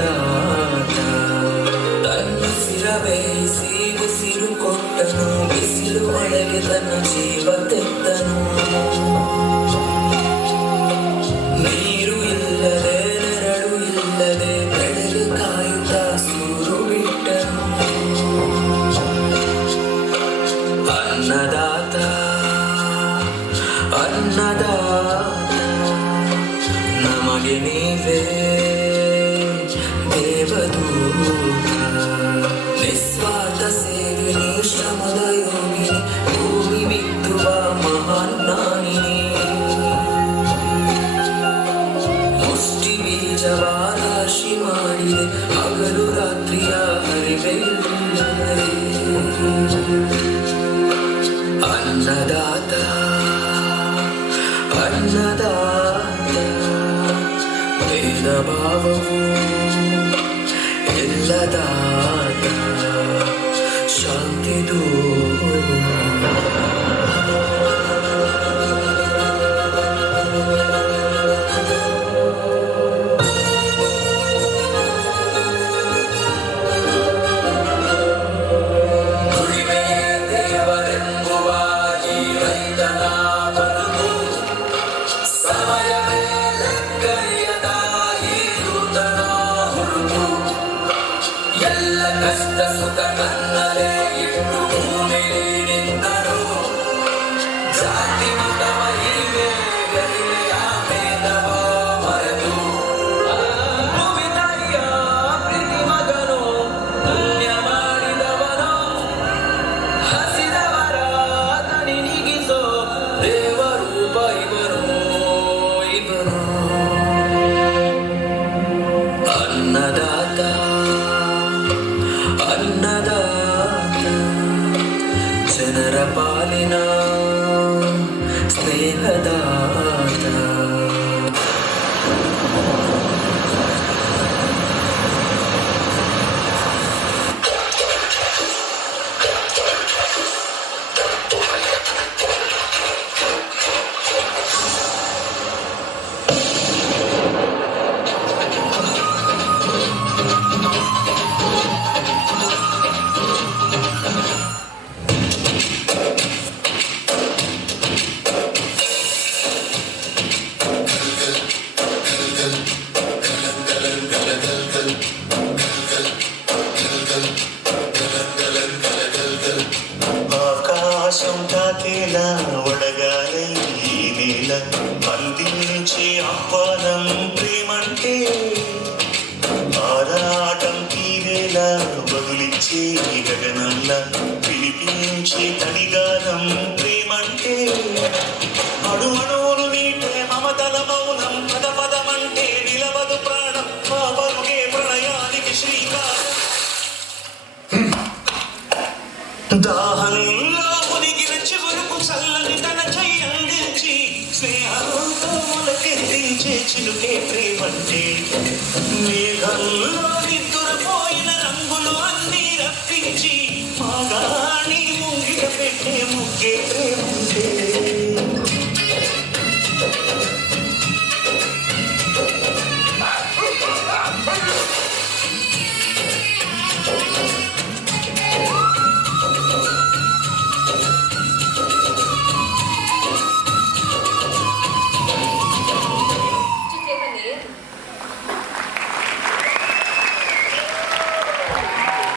ಅನ್ನದಾತ ತನ್ನುಸಿರಬೇಯಿಸಿ ಉಸಿರು ಕೊಟ್ಟನು ಬಿಸಿಲು ಮಳೆಗೆ ತನ್ನ ಜೀವ ತೆತ್ತನು ನೀರು ಇಲ್ಲದೆ ನೆರಳು ಇಲ್ಲದೆ ಬೆಳೆಗೆ ಕಾಯುತ್ತ ಸೂರು ಬಿಟ್ಟನು ಅನ್ನದಾತ ಅನ್ನದಾತ ನಮಗೆ ನೀವೇ ದೇವದೂತ ನಿಸ್ವಾರ್ಥ ಸೇವಿನಿ ಶ್ರಮದ ಯೋಗಿನಿ ಭೂಮಿ ಬಿತ್ತುವ ಮಹಾನ್ ನಾನಿನಿ ಮುಷ್ಟಿ ಬೀಜವ ರಾಶಿ ಮಾಡಿದೆ ಹಗಲು ರಾತ್ರಿಯ ಹರಿವೆ ಇಲ್ಲದೆ ಅನ್ನದಾತ ಅನ್ನದಾತ ಭೇದ ಭಾವವು ಇಲ್ಲದಾತ ಶಾಂತಿ ಕಷ್ಟ ಸುಖ ಕನ್ನಲೆ ಇಟ್ಟು ಭೂಮಿಲಿ ನಿಂತರು ಜಾತಿ ಮತವ ಹೀಗೆ ಗರಿಮೆಯ ಭೇದವ ಮರೆತು ಭೂಮಿತಾಯಿಯ ಪ್ರೀತಿ ಮಗನು ಪುಣ್ಯ ಮಾಡಿದವನು ಹಸಿದವರ ದನಿ ನೀಗಿಸೋ ದೇವರೂಪ ಇವನು ಅನ್ನದಾತ ಅನ್ನದಾತ ಜನರ ಪಾಲಿನ ಸ್ನೇಹದಾತ ఆకాశం తాకేలా వడగాలై ఈ నేల అందించే ఆహ్వానం ప్రేమంటే ఆరాటం తీరేలా బదులిచ్చే గగనంలా పిలిపించే తడిగానం ప్రేమంటే అణువణువులు నీటే మమతల మౌనం పద పదమంటే నిలవదు ప్రాణం ఆ పరుగే ప్రణయానికి శ్రీకారం దాహంలో మునిగిన చివరకు చల్లని తన చెయ్యందించి స్నేహంతో మొలకెత్తించే చిలుకే ప్రేమంటే మేఘంలో నిద్దు